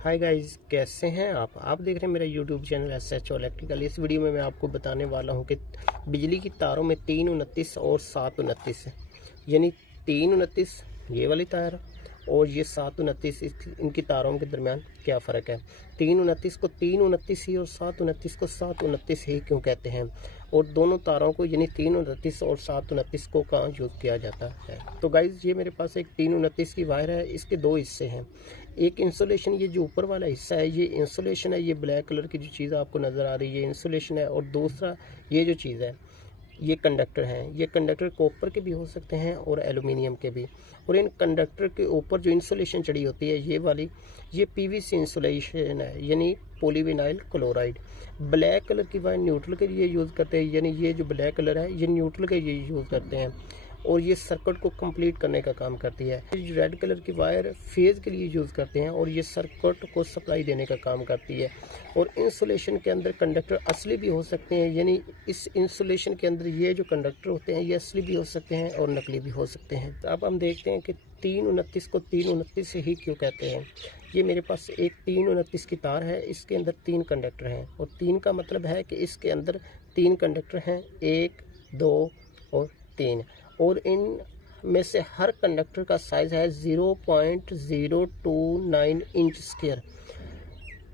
Hi guys, कैसे हैं आप देख रहे हैं मेरा यूट्यूब चैनल SHO इलेक्ट्रिकल। इस वीडियो में मैं आपको बताने वाला हूं कि बिजली की तारों में 329 और 729 यानी 329 ये वाली तार और ये 729 इनकी तारों के दरमियान क्या फ़र्क है। 329 को 329 ही और 729 को 729 ही क्यों कहते हैं, और दोनों तारों को यानी 329 और 729 को कहाँ यूज़ किया जाता है। तो गाइज़, ये मेरे पास एक 329 की वायर है। इसके दो हिस्से हैं। एक इंसुलेशन, ये जो ऊपर वाला हिस्सा है ये इंसुलेशन है, ये ब्लैक कलर की जो चीज़ आपको नज़र आ रही है ये इंसुलेशन है, और दूसरा ये जो चीज़ है ये कंडक्टर हैं। ये कंडक्टर कॉपर के भी हो सकते हैं और एलुमिनियम के भी। और इन कंडक्टर के ऊपर जो इंसुलेशन चढ़ी होती है ये वाली, ये PVC इंसुलेशन है यानी पॉलीविनाइल क्लोराइड। ब्लैक कलर की वायर न्यूट्रल के लिए यूज़ करते हैं, यानी ये जो ब्लैक कलर है ये न्यूट्रल के लिए यूज़ करते हैं और ये सर्किट को कंप्लीट करने का काम करती है। रेड कलर की वायर फेज़ के लिए यूज़ करते हैं और ये सर्किट को सप्लाई देने का काम करती है। और इंसुलेशन के अंदर कंडक्टर असली भी हो सकते हैं, यानी इस इंसुलेशन के अंदर ये जो कंडक्टर होते हैं ये असली भी हो सकते हैं और नकली भी हो सकते हैं। अब हम देखते हैं कि 329 को 329 से ही क्यों कहते हैं। ये मेरे पास एक 329 की तार है, इसके अंदर 3 कंडक्टर हैं और 3 का मतलब है कि इसके अंदर 3 कंडक्टर हैं, 1 2 और 3, और इन में से हर कंडक्टर का साइज़ है 0.029 इंच स्क्वायर।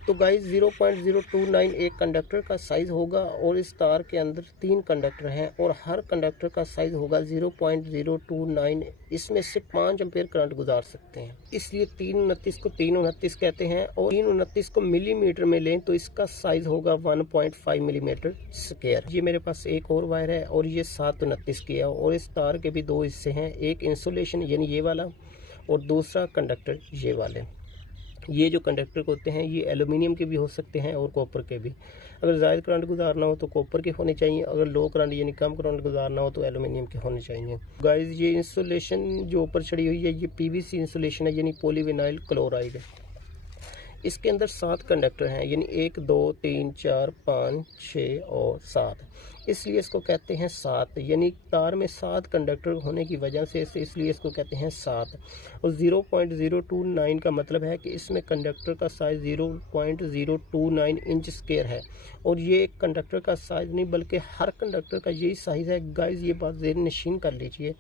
तो गाइस 0.029 एक कंडक्टर का साइज़ होगा और इस तार के अंदर 3 कंडक्टर हैं और हर कंडक्टर का साइज़ होगा 0.029। इसमें से 5 एम्पेयर करंट गुजार सकते हैं, इसलिए 329 को 329 कहते हैं। और 329 को मिलीमीटर में लें तो इसका साइज़ होगा 1.5 मिलीमीटर स्क्वायर। ये मेरे पास एक और वायर है और ये 729 की है और इस तार के भी दो हिस्से हैं, एक इंसुलेशन यानी ये वाला और दूसरा कंडक्टर ये वाले। ये जो कंडक्टर होते हैं ये एल्युमिनियम के भी हो सकते हैं और कॉपर के भी। अगर ज़्यादा करंट गुजारना हो तो कॉपर के होने चाहिए, अगर लो करंट यानी कम करंट गुजारना हो तो एल्युमिनियम के होने चाहिए। गाइस, ये इंसुलेशन जो ऊपर चढ़ी हुई है ये PVC इंसुलेशन है यानी पॉलीविनाइल क्लोराइड। इसके अंदर 7 कंडक्टर हैं, यानी 1 2 3 4 5 6 और 7, इसलिए इसको कहते हैं 7। यानी तार में 7 कंडक्टर होने की वजह से इसलिए इसको कहते हैं 7। और 0.029 का मतलब है कि इसमें कंडक्टर का साइज़ 0.029 इंच स्क्वायर है। और ये एक कंडक्टर का साइज़ नहीं बल्कि हर कंडक्टर का यही साइज़ है। गाइस, ये बात ज़हन नशीन कर लीजिए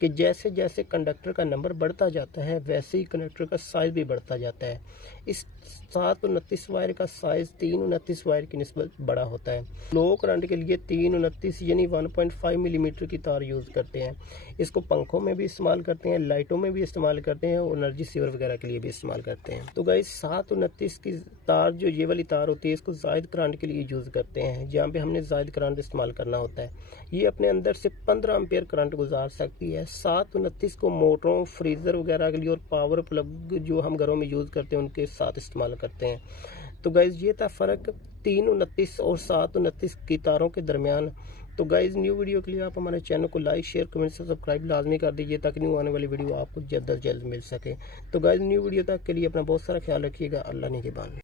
कि जैसे जैसे कंडक्टर का नंबर बढ़ता जाता है वैसे ही कंडक्टर का साइज़ भी बढ़ता जाता है। इस 729 वायर का साइज़ 329 वायर की निस्बत बड़ा होता है। लो करंट के लिए 329 यानी 1.5 मिलीमीटर की तार यूज़ करते हैं। इसको पंखों में भी इस्तेमाल करते हैं, लाइटों में भी इस्तेमाल करते हैं और एनर्जी सेवर वगैरह के लिए भी इस्तेमाल करते हैं। तो गाइस, 729 की तार जो ये वाली तार होती है इसको ज़ायद करंट के लिए यूज़ करते हैं, जहाँ पे हमने ज़ायद करंट इस्तेमाल करना होता है। ये अपने अंदर से 15 एम्पेयर करंट गुजार सकती है। 729 को मोटरों, फ्रीज़र वगैरह के लिए और पावर प्लग जो हम घरों में यूज़ करते हैं उनके साथ इस्तेमाल करते हैं। तो गाइज़, ये था फ़र्क 329 और 729 की तारों के दरमियान। तो गाइज़, न्यू वीडियो के लिए आप हमारे चैनल को लाइक शेयर कमेंट सब्सक्राइब लाजमी कर दीजिए ताकि न्यू आने वाली वीडियो आपको जल्द अज जल्द मिल सके। तो गाइज़, न्यू वीडियो तक के लिए अपना बहुत सारा ख्याल रखिएगा। अल्लाह निगहबान।